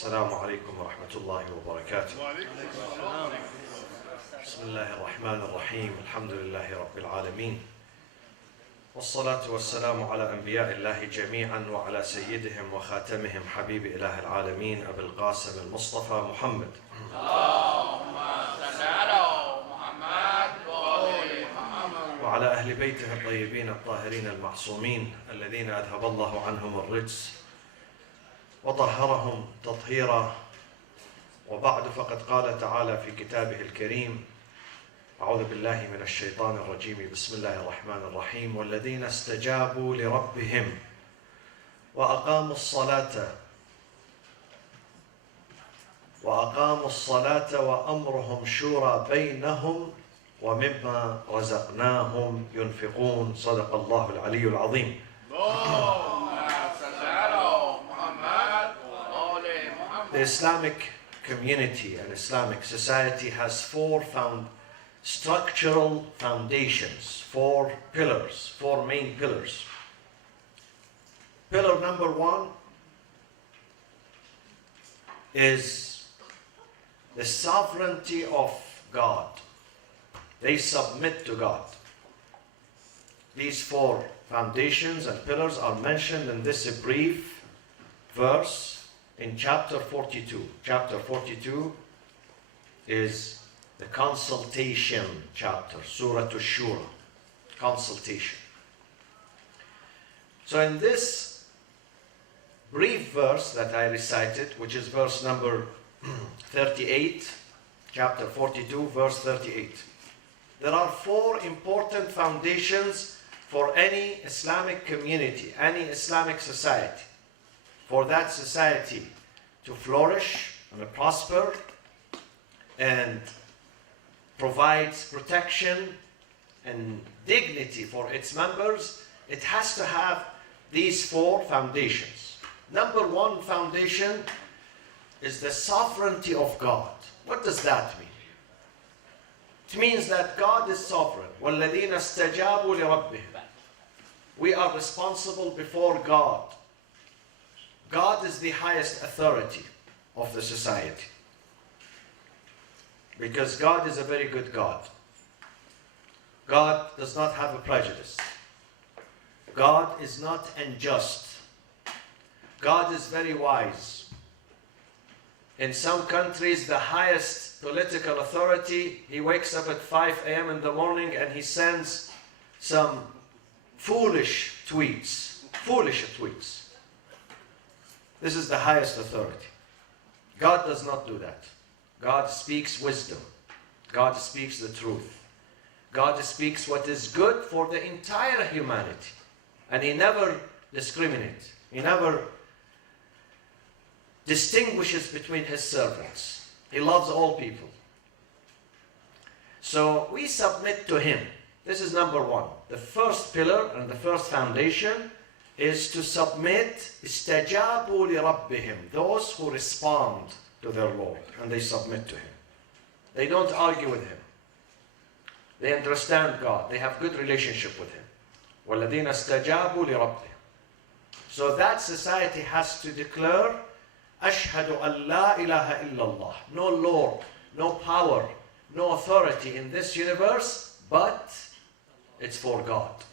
السلام عليكم ورحمة الله وبركاته. بسم الله الرحمن الرحيم. الحمد لله رب العالمين. والصلاة والسلام على أنبياء الله جميعا وعلى سيدهم وخاتمهم حبيب إله العالمين أبي القاسم المصطفى محمد. وعلى أهل بيته الطيبين الطاهرين المعصومين الذين أذهب الله عنهم الرجس وطهرهم تطهيرا. وبعد، فقد قال تعالى في كتابه الكريم: أعوذ بالله من الشيطان الرجيم، بسم الله الرحمن الرحيم: والذين استجابوا لربهم وأقاموا الصلاة وأمرهم شورى بينهم ومما رزقناهم ينفقون. صدق الله العلي العظيم. The Islamic community and Islamic society has four structural foundations, four pillars, four main pillars. Pillar number one is the sovereignty of God. They submit to God. These four foundations and pillars are mentioned in this brief verse in chapter 42. Chapter 42 is the consultation chapter, Surah Shura, consultation. So in this brief verse that I recited, which is verse number 38, chapter 42, verse 38, there are four important foundations for any Islamic community, any Islamic society. For that society to flourish and prosper and provides protection and dignity for its members, it has to have these four foundations. Number one foundation is the sovereignty of God. What does that mean? It means that God is sovereign. وَالَّذِينَ اسْتَجَابُوا لِرَبِّهِمْ. We are responsible before God. God is the highest authority of the society. Because God is a very good God. God does not have a prejudice. God is not unjust. God is very wise. In some countries, the highest political authority, he wakes up at 5 a.m. in the morning and he sends some foolish tweets. This is the highest authority. God does not do that. God speaks wisdom. God speaks the truth. God speaks what is good for the entire humanity. And he never discriminates. He never distinguishes between his servants. He loves all people. So we submit to him. This is number one. The first pillar and the first foundation is to submit. استجابوا لربهم. Those who respond to their Lord and they submit to him. They don't argue with him. They understand God. They have good relationship with him. وَالَّذِينَ اسْتَجَابُوا لِرَبِّهِمْ. So that society has to declare, أَشْهَدُ أَن لَا إِلَهَ إِلَّا اللَّهِ. No Lord, no power, no authority in this universe, but it's for God.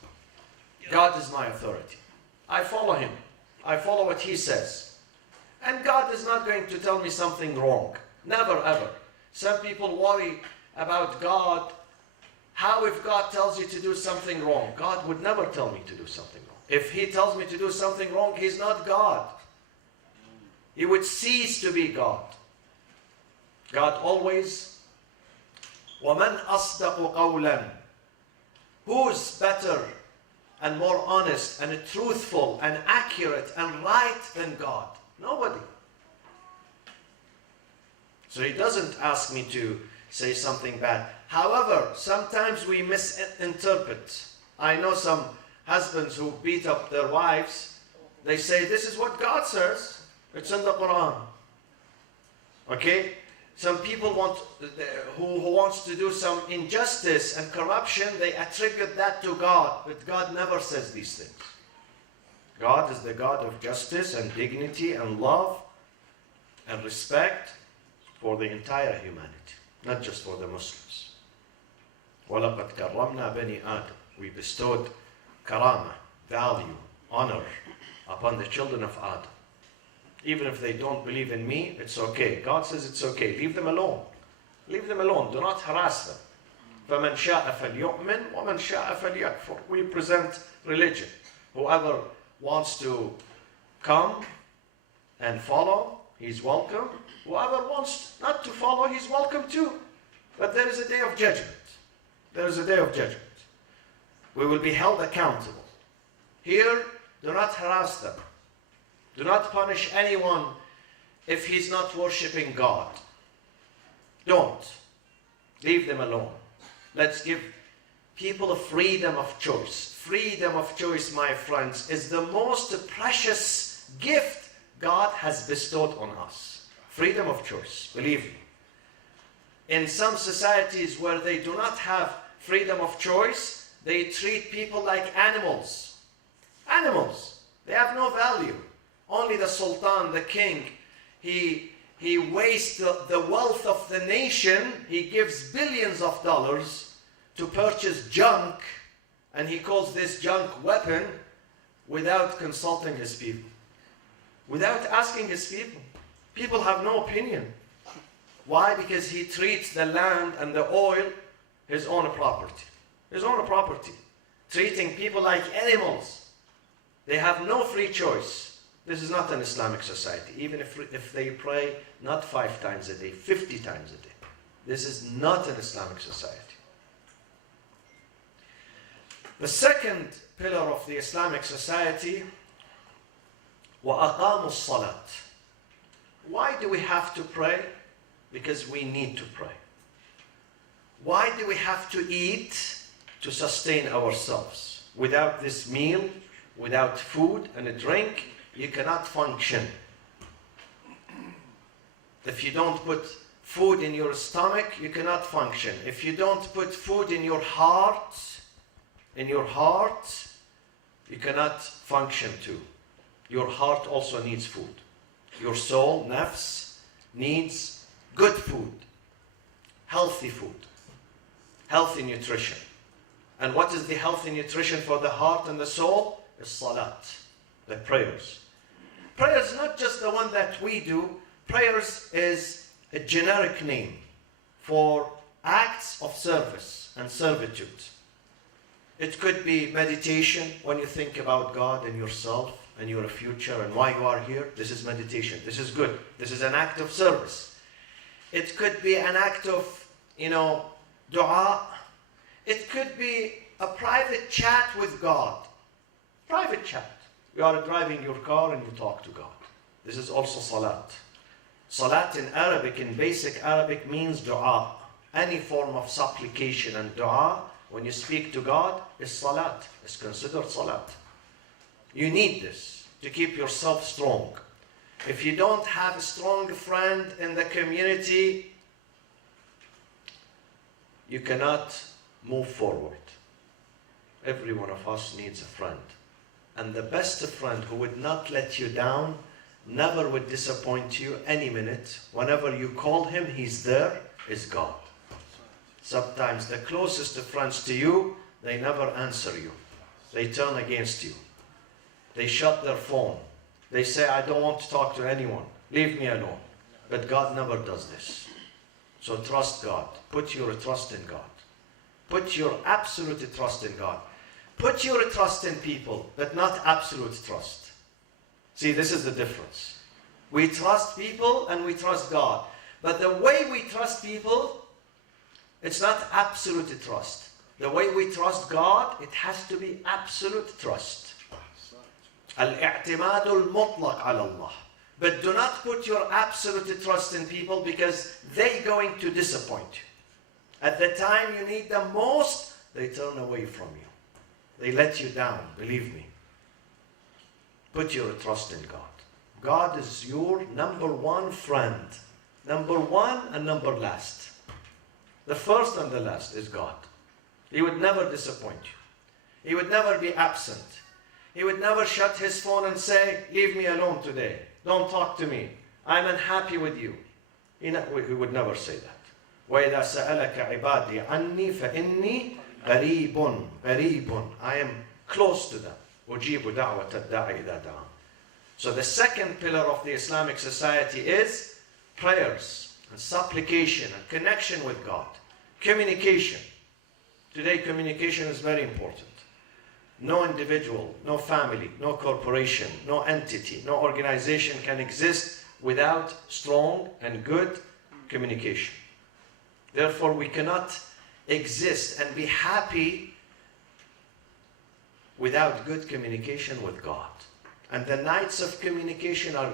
God is my authority. I follow him. I follow what he says. And God is not going to tell me something wrong. Never ever. Some people worry about God. How if God tells you to do something wrong? God would never tell me to do something wrong. If he tells me to do something wrong, he's not God. He would cease to be God. God always, وَمَنْ أَصْدَقُ قَوْلًا. Who's better and more honest and truthful and accurate and right than God? Nobody. So he doesn't ask me to say something bad. However, sometimes we misinterpret. I know some husbands who beat up their wives. They say, this is what God says. It's in the Quran. Okay? Some people who wants to do some injustice and corruption, they attribute that to God. But God never says these things. God is the God of justice and dignity and love and and respect for the entire humanity, not just for the Muslims. وَلَقَدْ كَرَّمْنَا بَنِي آدَمَ. We bestowed karama, value, honor upon the children of Adam. Even if they don't believe in me, it's okay. God says it's okay. Leave them alone. Leave them alone. Do not harass them. فَمَنْ شَاءَ فَلْيُؤْمِنْ وَمَنْ شَاءَ فَلْيَكْفُرْ. We present religion. Whoever wants to come and follow, he's welcome. Whoever wants not to follow, he's welcome too. But there is a day of judgment. There is a day of judgment. We will be held accountable. Here, do not harass them. Do not punish anyone if he's not worshipping God. Don't. Leave them alone. Let's give people a freedom of choice. Freedom of choice, my friends, is the most precious gift God has bestowed on us. Freedom of choice, believe me. In some societies where they do not have freedom of choice, they treat people like animals. Animals. They have no value. Only the sultan, the king, he wastes the wealth of the nation. He gives billions of dollars to purchase junk, and he calls this junk weapon without consulting his people, without asking his people. People have no opinion. Why? Because he treats the land and the oil his own property. His own property. Treating people like animals. They have no free choice. This is not an Islamic society. Even if they pray not 5 times a day, 50 times a day. This is not an Islamic society. The second pillar of the Islamic society, وَأَقَامُوا الصَّلَاةِ. Why do we have to pray? Because we need to pray. Why do we have to eat? To sustain ourselves. Without this meal, without food and a drink, you cannot function. If you don't put food in your stomach, you cannot function. If you don't put food in your heart, you cannot function too. Your heart also needs food. Your soul, nafs, needs good food, healthy food, healthy nutrition. And what is the healthy nutrition for the heart and the soul? Is salat, the prayers. Prayers not just the one that we do. Prayers is a generic name for acts of service and servitude. It could be meditation when you think about God and yourself and your future and why you are here. This is meditation. This is good. This is an act of service. It could be an act of, dua. It could be a private chat with God. Private chat. You are driving your car and you talk to God. This is also salat. Salat in Arabic, in basic Arabic, means dua. Any form of supplication and dua, when you speak to God, is salat. It's considered salat. You need this to keep yourself strong. If you don't have a strong friend in the community, you cannot move forward. Every one of us needs a friend. And the best friend who would not let you down, never would disappoint you any minute. Whenever you call him, he's there, is God. Sometimes the closest friends to you, they never answer you. They turn against you. They shut their phone. They say, I don't want to talk to anyone. Leave me alone. But God never does this. So trust God. Put your trust in God. Put your absolute trust in God. Put your trust in people, but not absolute trust. See, this is the difference. We trust people and we trust God. But the way we trust people, it's not absolute trust. The way we trust God, it has to be absolute trust. Al-i'timadu al-mutlaq ala Allah. But do not put your absolute trust in people because they're going to disappoint you. At the time you need them most, they turn away from you. They let you down, believe me. Put your trust in God. God is your number one friend. Number one and number last. The first and the last is God. He would never disappoint you. He would never be absent. He would never shut his phone and say, leave me alone today. Don't talk to me. I'm unhappy with you. He would never say that. وَإِذَا سَأَلَكَ عِبَادِي عَنِّي فَإِنِّي قَرِيبٌ. I am close to them. أُجِيبُ دَعْوَةَ الدَّاعِ إِذَا دَعَانِ. So the second pillar of the Islamic society is prayers and supplication and connection with God. Communication. Today communication is very important. No individual, no family, no corporation, no entity, no organization can exist without strong and good communication. Therefore, we cannot exist and be happy without good communication with God. And the nights of communication are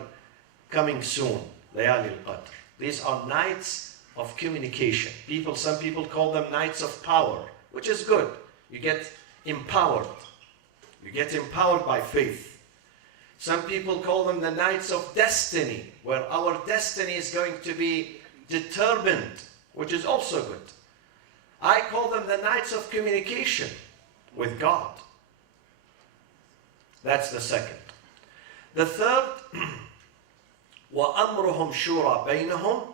coming soon. Layali al-Qadr. These are nights of communication. Some people call them nights of power, which is good. You get empowered. You get empowered by faith. Some people call them the nights of destiny, where our destiny is going to be determined, which is also good. I call them the nights of communication with God. That's the second. The third, وَأَمْرُهُمْ شُورَى بَيْنَهُمْ.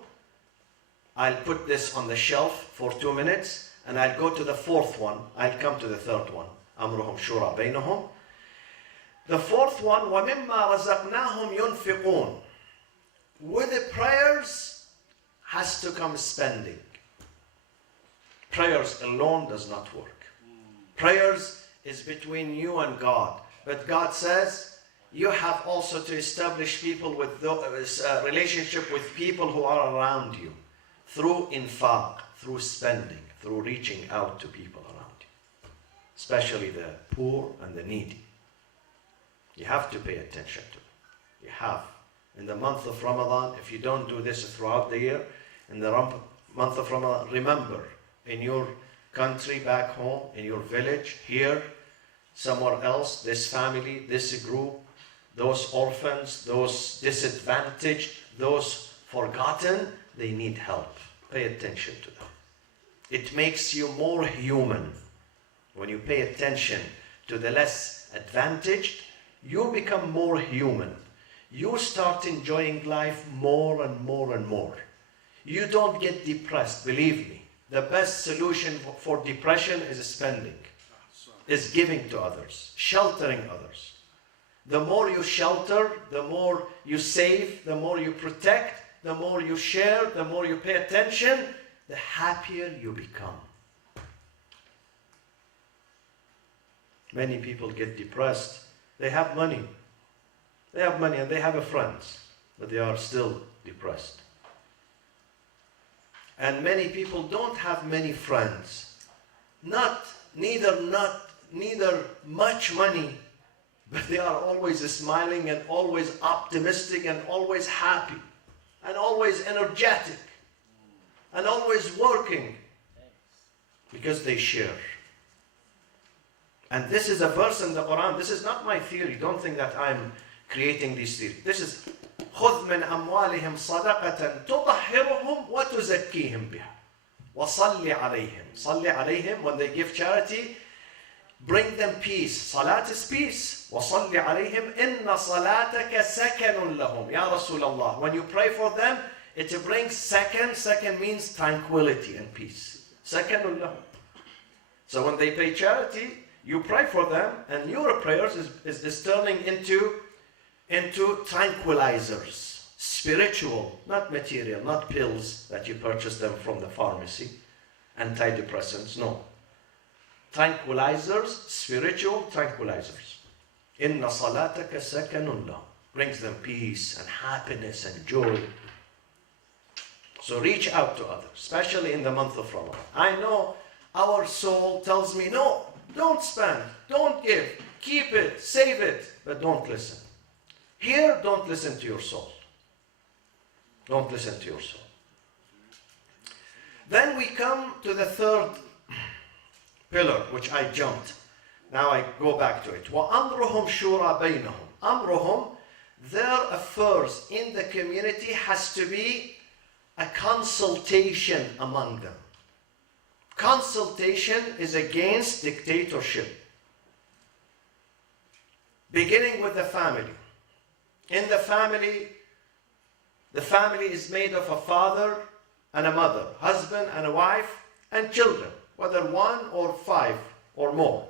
I'll put this on the shelf for 2 minutes, and I'll go to the fourth one. I'll come to the third one. أَمْرُهُمْ شُورَى بَيْنَهُمْ. The fourth one, وَمِمَّا رَزَقْنَاهُمْ يُنْفِقُونَ. With the prayers has to come spending. Prayers alone does not work. Prayers is between you and God. But God says, you have also to establish people with relationship with people who are around you. Through infaq, through spending, through reaching out to people around you. Especially the poor and the needy. You have to pay attention to it. You have. In the month of Ramadan, if you don't do this throughout the year, in the month of Ramadan, remember, in your country, back home, in your village, here, somewhere else, this family, this group, those orphans, those disadvantaged, those forgotten, they need help. Pay attention to them. It makes you more human. When you pay attention to the less advantaged, you become more human. You start enjoying life more and more and more. You don't get depressed, believe me. The best solution for depression is spending, is giving to others, sheltering others. The more you shelter, the more you save, the more you protect, the more you share, the more you pay attention, the happier you become. Many people get depressed. They have money. They have money and they have friends, but they are still depressed. And many people don't have many friends. Neither much money, but they are always smiling and always optimistic and always happy and always energetic and always working because they share. And this is a verse in the Quran. This is not my theory. Don't think that I'm creating this theory. This is خذ من أموالهم صدقة تطهرهم وتزكيهم بها وصل عليهم. صل عليهم, when they give charity, bring them peace. Salat is peace. وصل عليهم إن صلاتك سكن لهم. Ya Rasulullah, when you pray for them, it brings second. Second means tranquility and peace. سكن لهم. So when they pay charity, you pray for them, and your prayers is turning into tranquilizers, spiritual, not material, not pills that you purchase them from the pharmacy, antidepressants, no. Tranquilizers, spiritual tranquilizers. Inna salataka sakanun lahum. Brings them peace and happiness and joy. So reach out to others, especially in the month of Ramadan. I know our soul tells me, no, don't spend, don't give, keep it, save it, but don't listen. Here, don't listen to your soul. Don't listen to your soul. Then we come to the third pillar, which I jumped. Now I go back to it. وَأَمْرُهُمْ شُورَى بَيْنَهُمْ. أَمْرُهُمْ, their affairs in the community has to be a consultation among them. Consultation is against dictatorship. Beginning with the family. In the family, The family is made of a father and a mother, husband and a wife, and children, whether 1 or 5 or more.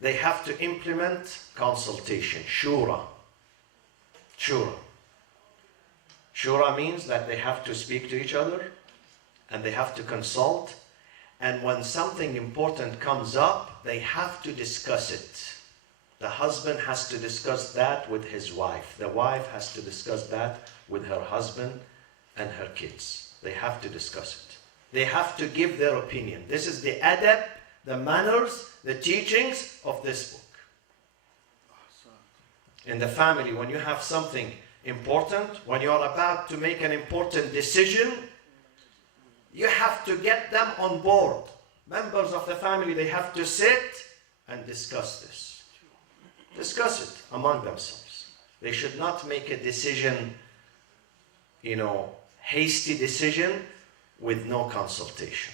They have to implement consultation, shura. Shura. Shura means that they have to speak to each other and they have to consult. And when something important comes up, they have to discuss it. The husband has to discuss that with his wife. The wife has to discuss that with her husband and her kids. They have to discuss it. They have to give their opinion. This is the adab, the manners, the teachings of this book. In the family, when you have something important, when you are about to make an important decision, you have to get them on board. Members of the family, they have to sit and discuss this. Discuss it among themselves. They should not make a decision, hasty decision with no consultation.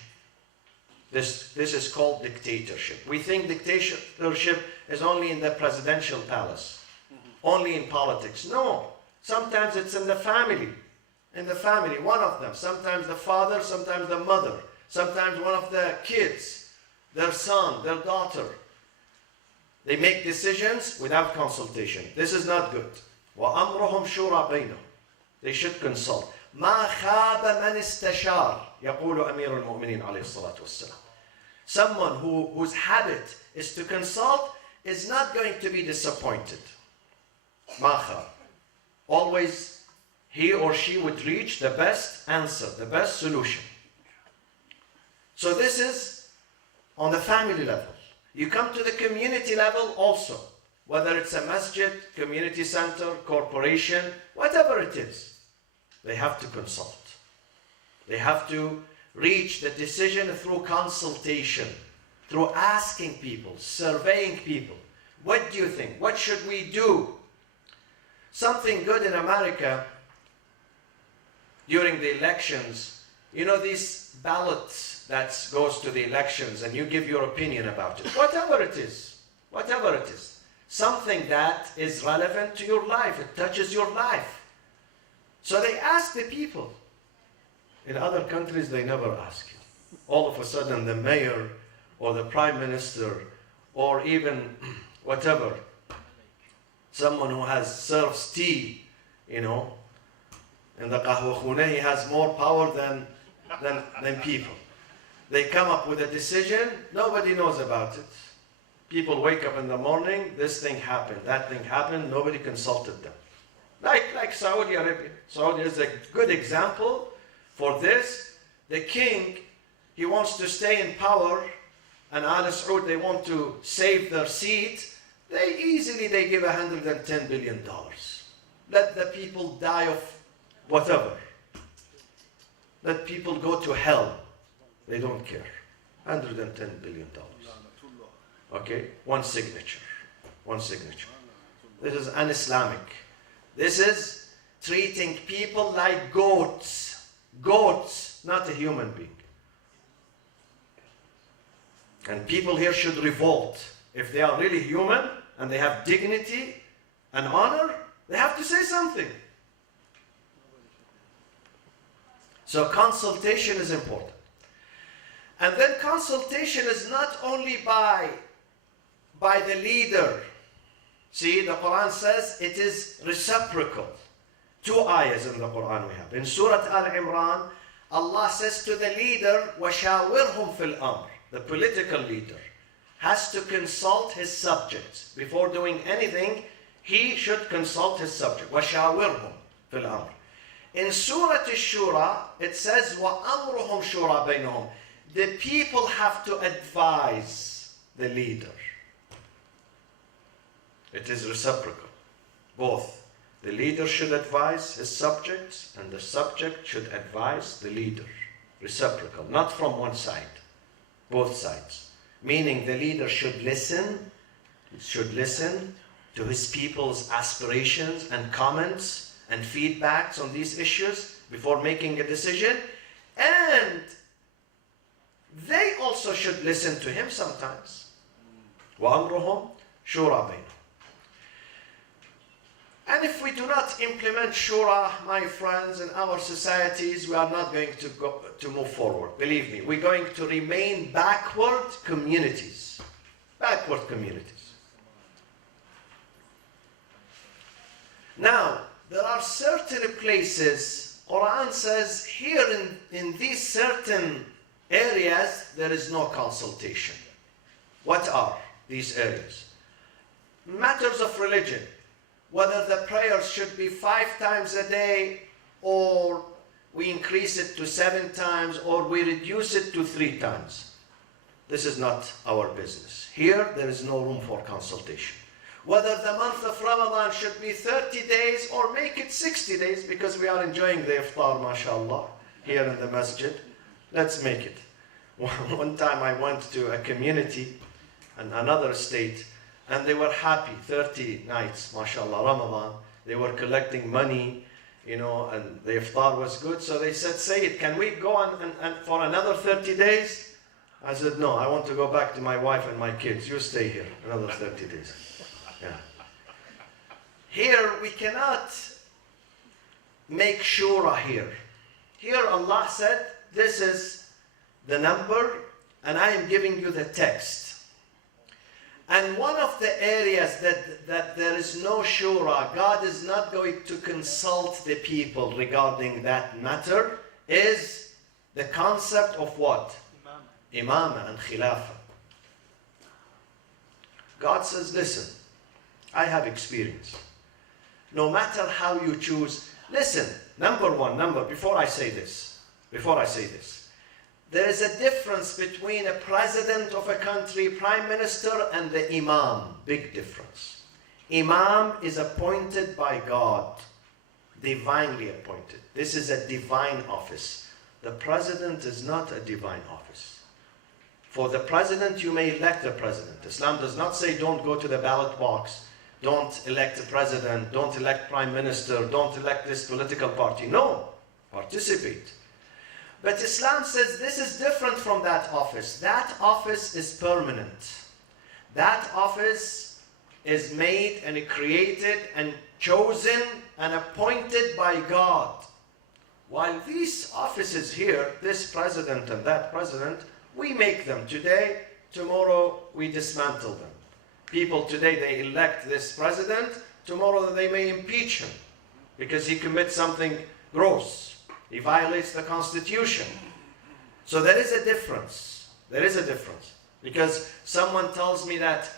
This is called dictatorship. We think dictatorship is only in the presidential palace, only in politics. No, sometimes it's in the family. In the family, one of them, sometimes the father, sometimes the mother, sometimes one of the kids, their son, their daughter. They make decisions without consultation. This is not good. وَأَمْرُهُمْ شُورَى بَيْنَهُم. They should consult. مَا خَابَ مَنِ اسْتَشَارَ يَقُولُ أَمِيرُ الْمُؤْمِنِينَ عَلَيْهِ الصَّلَاةُ وَالسَّلَامُ. Someone whose habit is to consult is not going to be disappointed. مَا خَابَ. Always he or she would reach the best answer, the best solution. So this is on the family level. You come to the community level also, whether it's a masjid, community center, corporation, whatever it is, they have to consult. They have to reach the decision through consultation, through asking people, surveying people. What do you think? What should we do? Something good in America during the elections, these ballots that goes to the elections and you give your opinion about it, whatever it is, something that is relevant to your life, it touches your life. So they ask the people. In other countries, they never ask you. All of a sudden, the mayor or the prime minister or even whatever, someone who serves tea, in the qahwa khuna, he has more power than people. They come up with a decision, nobody knows about it. People wake up in the morning, this thing happened, that thing happened, nobody consulted them. Like Saudi Arabia. Saudi is a good example for this. The king, he wants to stay in power, and Al Saud, they want to save their seat. They give $110 billion. Let the people die of whatever. Let people go to hell. They don't care. $110 billion. Okay? One signature. This is un-Islamic. This is treating people like goats. Goats, not a human being. And people here should revolt. If they are really human and they have dignity and honor, they have to say something. So consultation is important. And then consultation is not only by the leader. See, the Quran says it is reciprocal. 2 ayahs in the Quran we have. In Surah Al-Imran, Allah says to the leader, وَشَاوِرْهُمْ فِي الْأَمْرِ. The political leader has to consult his subjects. Before doing anything, he should consult his subject. وَشَاوِرْهُمْ فِي الْأَمْرِ. In Surah Shura, it says, وَأَمْرُهُمْ شُورَى بَيْنَهُمْ. The people have to advise the leader. It is reciprocal. Both. The leader should advise his subjects, and the subject should advise the leader. Reciprocal. Not from one side. Both sides. Meaning the leader should listen to his people's aspirations and comments and feedbacks on these issues before making a decision. And they also should listen to him sometimes. وَأَمْرُهُمْ شُورَى بَيْنَهُمْ. And if we do not implement Shura, my friends, in our societies, we are not going to move forward. Believe me, we're going to remain backward communities. Backward communities. Now, there are certain places, Quran says, here in these certain areas, there is no consultation. What are these areas? Matters of religion. Whether the prayers should be 5 times a day, or we increase it to 7 times, or we reduce it to 3 times. This is not our business. Here, there is no room for consultation. Whether the month of Ramadan should be 30 days or make it 60 days, because we are enjoying the iftar, mashallah, here in the masjid. Let's make it. One time I went to a community in another state, and they were happy, 30 nights, mashallah, Ramadan. They were collecting money, and the iftar was good. So they said, Sayyid, can we go on and for another 30 days? I said, no, I want to go back to my wife and my kids. You stay here another 30 days. Yeah. Here, we cannot make shura here. Here, Allah said, this is the number, and I am giving you the text. And one of the areas that there is no shura, God is not going to consult the people regarding that matter, is the concept of what? Imama and khilafah. God says, listen, I have experience. No matter how you choose, listen, before I say this, there is a difference between a president of a country, prime minister, and the imam. Big difference. Imam is appointed by God, divinely appointed. This is a divine office. The president is not a divine office. For the president, you may elect the president. Islam does not say don't go to the ballot box, don't elect a president, don't elect prime minister, don't elect this political party. No, participate. But Islam says this is different from that office. That office is permanent. That office is made and created and chosen and appointed by God. While these offices here, this president and that president, we make them today, tomorrow we dismantle them. People today, they elect this president, tomorrow they may impeach him because he commits something gross. He violates the Constitution. So there is a difference. There is a difference. Because someone tells me that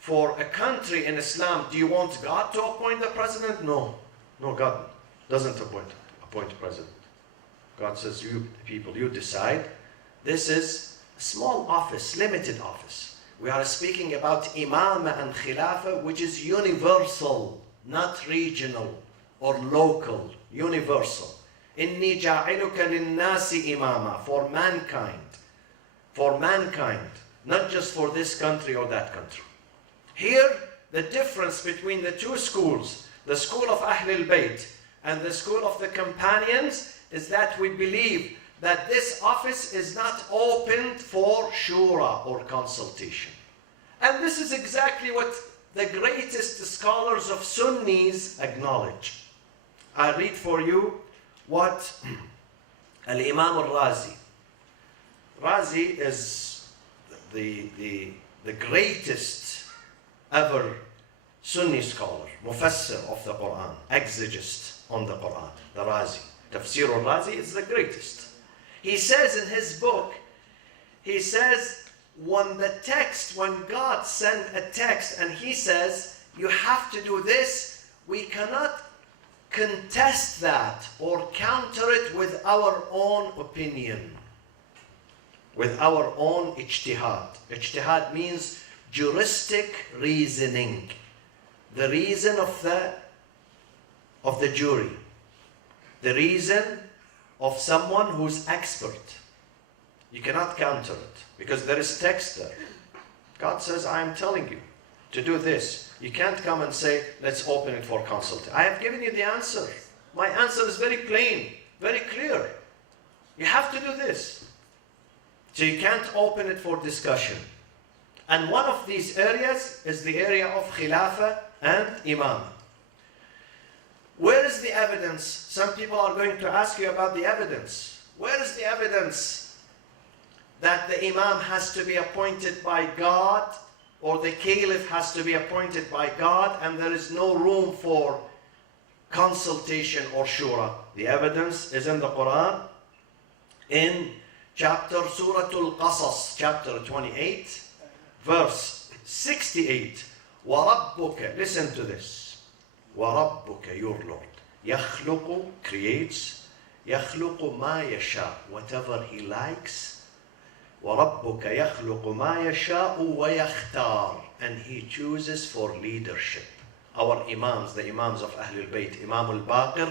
for a country in Islam, do you want God to appoint the president? No. No, God doesn't appoint a president. God says, you people, you decide. This is a small office, limited office. We are speaking about imama and khilafah, which is universal, not regional or local, universal. إِنِّي جَاعِلُكَ لِلنَّاسِ إِمَامًا, for mankind, not just for this country or that country. Here, the difference between the two schools, the school of Ahlul Bayt and the school of the companions, is that we believe that this office is not opened for shura or consultation. And this is exactly what the greatest scholars of Sunnis acknowledge. I read for you what Al-Imam Al-Razi. Razi is the greatest ever Sunni scholar, mufassir of the Quran, exegist on the Quran, the Razi. Tafsir al-Razi is the greatest. He says in his book, he says, when God sent a text and he says, you have to do this, we cannot contest that or counter it with our own opinion, with our own ijtihad. Ijtihad means juristic reasoning, the reason of the jury, the reason of someone who's expert. You cannot counter it because there is text there. God says, I am telling you to do this. You can't come and say, let's open it for consultation. I have given you the answer. My answer is very plain, very clear. You have to do this. So you can't open it for discussion. And one of these areas is the area of khilafah and imam. Where is the evidence? Some people are going to ask you about the evidence. Where is the evidence that the imam has to be appointed by God, or the caliph has to be appointed by God, and there is no room for consultation or shura? The evidence is in the Quran, in Surah Al-Qasas, chapter 28, verse 68. وَرَبُّكَ, listen to this. وَرَبُّكَ, your Lord. يَخْلُقُ, creates. يَخْلُقُ مَا يَشَاءُ, whatever he likes. وَرَبُّكَ يَخْلُقُ مَا يَشَاءُ وَيَخْتَارُ, and he chooses for leadership. Our imams, the imams of Ahlul Bayt, Imam al-Baqir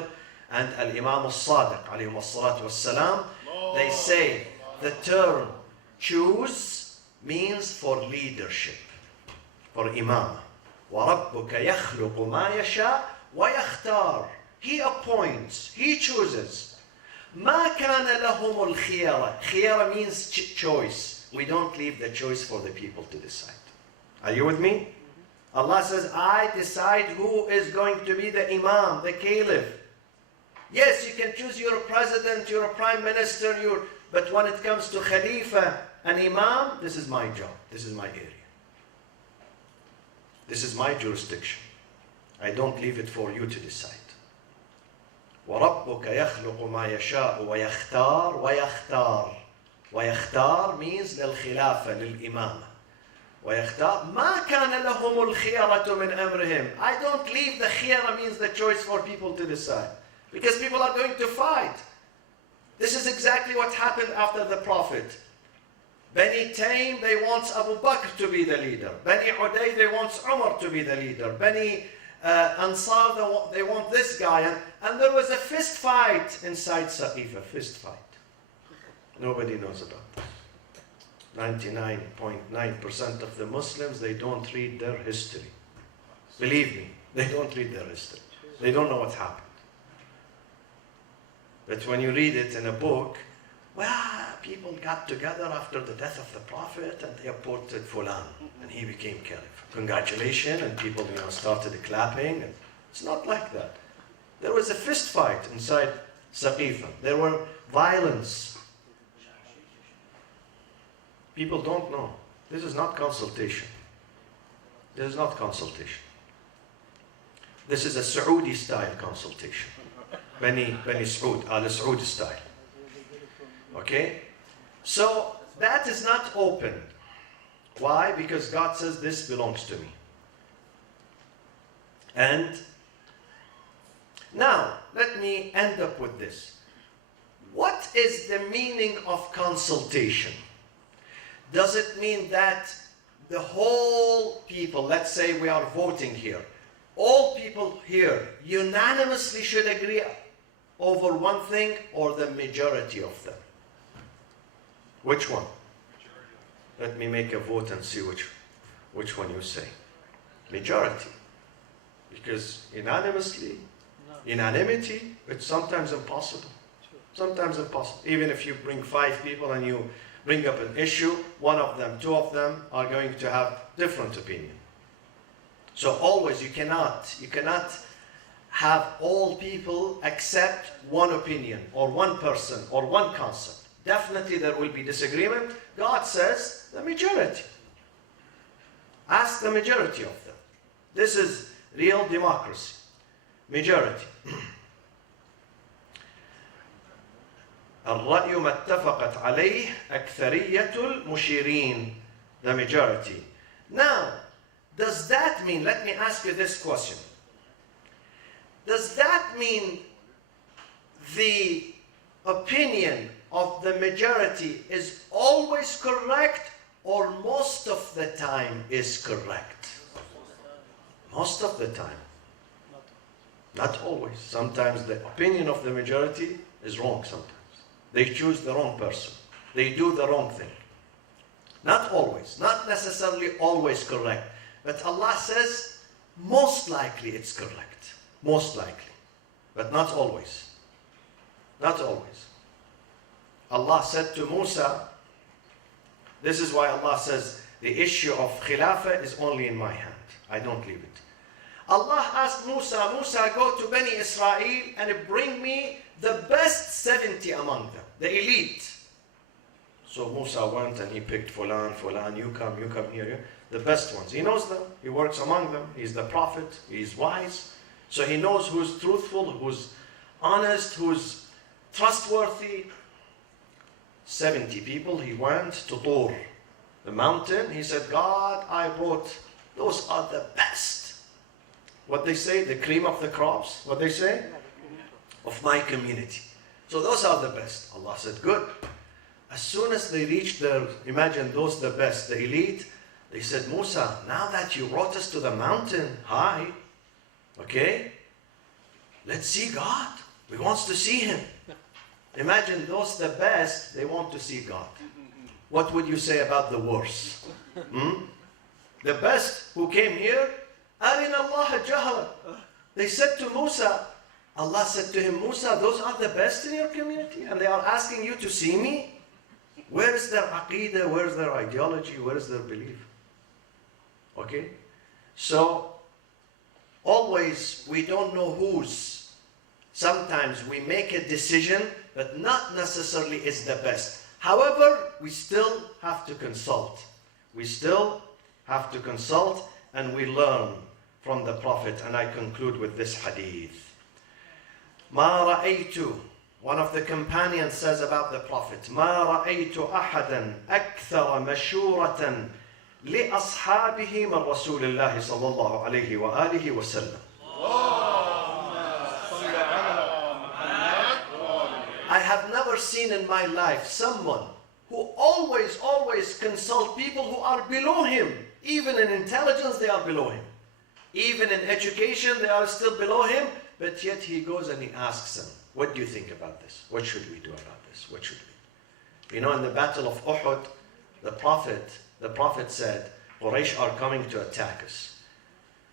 and al-Imam al-Sadiq, alayhim as-salatu was-salam, they say the term choose means for leadership, for imam. وَرَبُّكَ يَخْلُقُ مَا يَشَاءُ وَيَخْتَارُ, he appoints, he chooses. مَا كَانَ لَهُمُ الْخِيَرَةِ, khiyara means choice. We don't leave the choice for the people to decide. Are you with me? Allah says, I decide who is going to be the imam, the caliph. Yes, you can choose your president, your prime minister, but when it comes to khalifa and imam, this is my job, this is my area. This is my jurisdiction. I don't leave it for you to decide. وَرَبُّكَ يَخْلُقُ مَا يَشَاءُ وَيَخْتَارُ وَيَخْتَارُ. وَيَخْتَارُ means للخلافة, للإمامة. وَيَخْتَارُ مَا كَانَ لَهُمُ الْخِيَرَةُ مِنْ أَمْرِهِمْ. I don't leave the khiyara means the choice for people to decide. Because people are going to fight. This is exactly what happened after the Prophet. Bani Taym, they want Abu Bakr to be the leader. Bani Uday, they want Umar to be the leader. Bani Ansar, they want this guy. And there was a fist fight inside Saqifa, fist fight. Nobody knows about this. 99.9% of the Muslims, they don't read their history. Believe me, they don't read their history. They don't know what happened. But when you read it in a book, well, people got together after the death of the Prophet and they appointed Fulan and he became caliph. Congratulations, and people started clapping. And it's not like that. There was a fist fight inside Saqifa. There were violence. People don't know. This is not consultation. This is not consultation. This is a Saudi style consultation. Bani Saud, Al-Saud style. Okay? So that is not open. Why? Because God says this belongs to me. And now, let me end up with this. What is the meaning of consultation? Does it mean that the whole people, let's say we are voting here, all people here unanimously should agree over one thing, or the majority of them? Which one? Let me make a vote and see which one you say. Majority. Because unanimity, it's sometimes impossible. Sometimes impossible. Even if you bring 5 people and you bring up an issue, one of them, 2 of them are going to have different opinion. So always you cannot have all people accept one opinion or one person or one concept. Definitely there will be disagreement. God says the majority. Ask the majority of them. This is real democracy. Majority. الرأي ما اتفقت عليه أكثرية المشيرين. The majority. Now, does that mean, let me ask you this question. Does that mean the opinion of the majority is always correct, or most of the time is correct? Most of the time. Not always. Sometimes the opinion of the majority is wrong sometimes. They choose the wrong person. They do the wrong thing. Not always. Not necessarily always correct. But Allah says, most likely it's correct. Most likely. But not always. Not always. Allah said to Musa, this is why Allah says, the issue of khilafah is only in my hand. I don't leave it. Allah asked Musa, Musa, go to Bani Israel and bring me the best 70 among them, the elite. So Musa went and he picked Fulan, you come here, the best ones. He knows them, he works among them, he's the prophet, he's wise. So he knows who's truthful, who's honest, who's trustworthy. 70 people, he went to Tur, the mountain. He said, God, I brought, those are the best. What they say, the cream of the crops, what they say? Of my community. So those are the best. Allah said, good. As soon as they reached their, imagine those the best, the elite, they said, Musa, now that you brought us to the mountain high, okay, let's see God. We want to see Him. Imagine those the best, they want to see God. What would you say about the worst? The best who came here, Arina Allah Jahra. They said to Musa, Allah said to him, Musa, those are the best in your community and they are asking you to see me? Where is their aqidah? Where is their ideology? Where is their belief? Okay? So, always we don't know whose. Sometimes we make a decision, but not necessarily is the best. However, we still have to consult. We still have to consult and we learn from the Prophet. And I conclude with this hadith. ما رأيت, one of the companions says about the Prophet, ما رأيت أحدا أكثر مشورة لأصحابه من رسول الله صلى الله عليه وآله وسلم. I have never seen in my life someone who always consult people who are below him. Even in intelligence, they are below him. Even in education, they are still below him. But yet he goes and he asks them, what do you think about this? What should we do about this? What should we do? You know, in the battle of Uhud, the Prophet said, Quraysh are coming to attack us.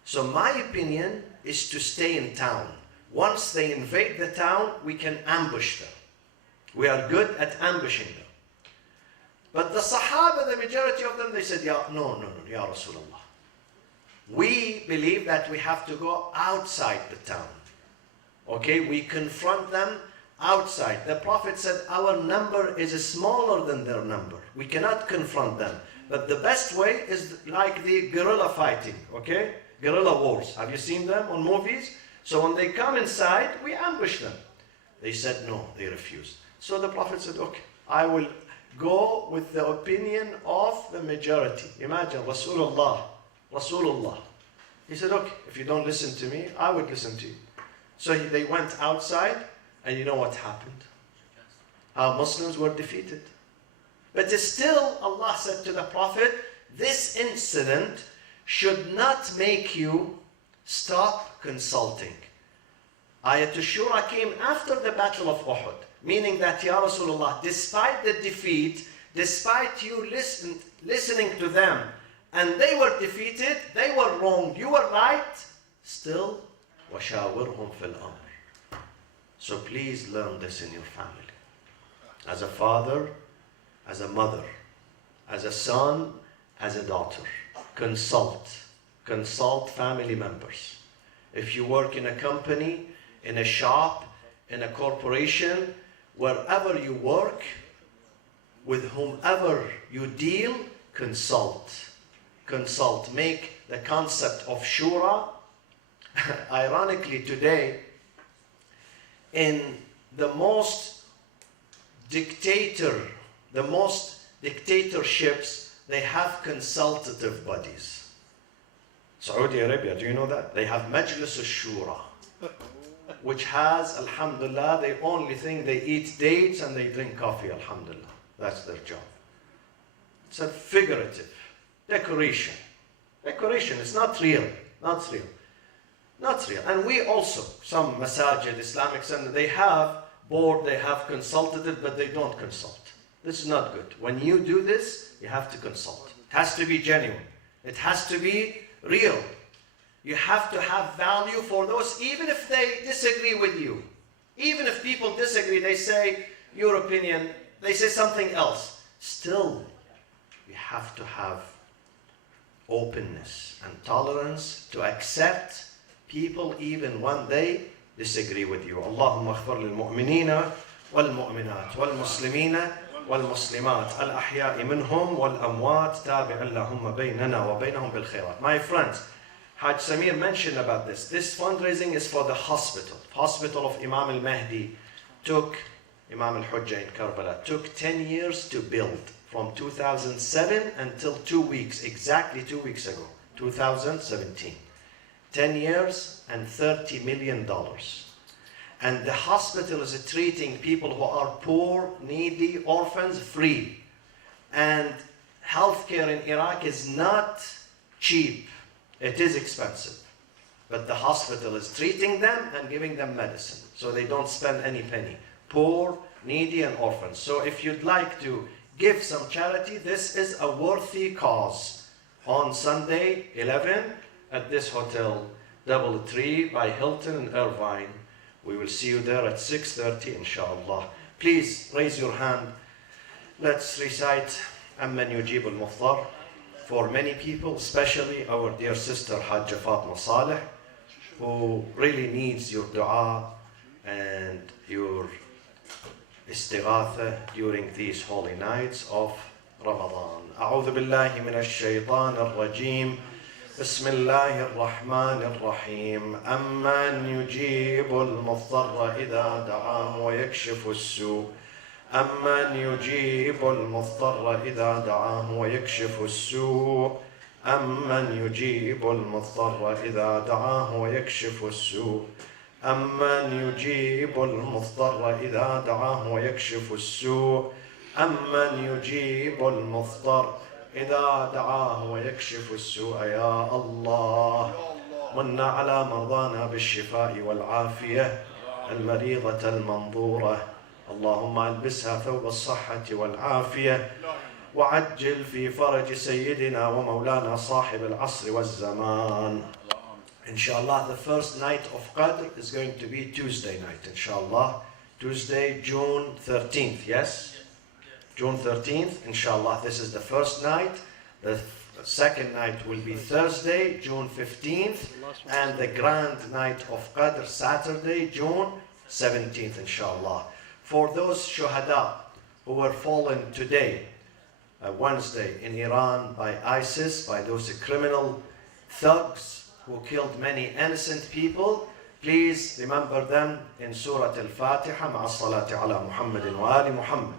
So my opinion is to stay in town. Once they invade the town, we can ambush them. We are good at ambushing them. But the Sahaba, the majority of them, they said, no, Ya Rasulullah. We believe that we have to go outside the town. Okay, we confront them outside. The Prophet said, our number is smaller than their number. We cannot confront them. But the best way is like the guerrilla fighting, okay? Guerrilla wars. Have you seen them on movies? So when they come inside, we ambush them. They said no, they refused. So the Prophet said, okay, I will go with the opinion of the majority. Imagine, Rasulullah. He said, okay, if you don't listen to me, I would listen to you. So they went outside, and you know what happened? Our Muslims were defeated. But still, Allah said to the Prophet, this incident should not make you stop consulting. Ayat al-Shura came after the Battle of Uhud, meaning that, Ya Rasulullah, despite the defeat, despite you listening to them, and they were defeated, they were wrong, you were right, still, وَشَاوِرْهُمْ فِي الْأَمْرِ. So please learn this in your family. As a father, as a mother, as a son, as a daughter. Consult family members. If you work in a company, in a shop, in a corporation, wherever you work, with whomever you deal, consult. Make the concept of Shura. Ironically today, in the most dictatorships, they have consultative bodies. Saudi Arabia, do you know that? They have Majlis al-Shura, which has, alhamdulillah, the only thing they eat dates and they drink coffee, alhamdulillah. That's their job. It's a figurative decoration. It's not real. And we also, some masajid, Islamic center, they have board, they have consultative, but they don't consult. This is not good. When you do this, you have to consult. It has to be genuine. It has to be real. You have to have value for those, even if they disagree with you. Even if people disagree, they say your opinion, they say something else. Still, you have to have openness and tolerance to accept people even when they disagree with you. اللهم اغفر للمؤمنين والمؤمنات والمسلمين والمسلمات الأحياء منهم والأموات تابع اللهم بيننا وبينهم بالخيرات. My friends, Haj Samir mentioned about this. This fundraising is for the hospital. Hospital of Imam al-Mahdi took, Imam al-Hujjah in Karbala, took 10 years to build. From 2007 until 2 weeks, exactly 2 weeks ago, 2017. 10 years and $30 million. And the hospital is treating people who are poor, needy, orphans free. And healthcare in Iraq is not cheap. It is expensive. But the hospital is treating them and giving them medicine, so they don't spend any penny. Poor, needy, and orphans. So if you'd like to give some charity, this is a worthy cause. On Sunday, 11, at this hotel, DoubleTree by Hilton in Irvine. We will see you there at 6:30, inshallah. Please raise your hand. Let's recite Amman Yujib al-Muhtar for many people, especially our dear sister Hajja Fatma Saleh, who really needs your dua and your istighatha during these holy nights of Ramadan. أعوذ بالله من الشيطان الرجيم. بسم الله الرحمن الرحيم. أمن يجيب المضطر إذا دعاه ويكشف السوء. أمن يجيب المضطر إذا دعاه ويكشف السوء. أمن يجيب المضطر إذا دعاه ويكشف السوء. أمن يجيب المضطر إذا دعاه ويكشف السوء. أمن يجيب المضطر إذا دعاه ويكشف السوء. يا الله من على مرضانا بالشفاء والعافية، المريضة المنظورة اللهم ألبسها ثوب الصحة والعافية، وعجل في فرج سيدنا ومولانا صاحب العصر والزمان. Inshallah, the first night of Qadr is going to be Tuesday night, inshallah. Tuesday, June 13th, yes? June 13th, inshallah, this is the first night. The second night will be Thursday, June 15th, and the grand night of Qadr, Saturday, June 17th, inshallah. For those shuhada who were fallen today, Wednesday, in Iran by ISIS, by those criminal thugs who killed many innocent people, please remember them in Surah Al-Fatiha, مع الصلاة على محمد وآل محمد.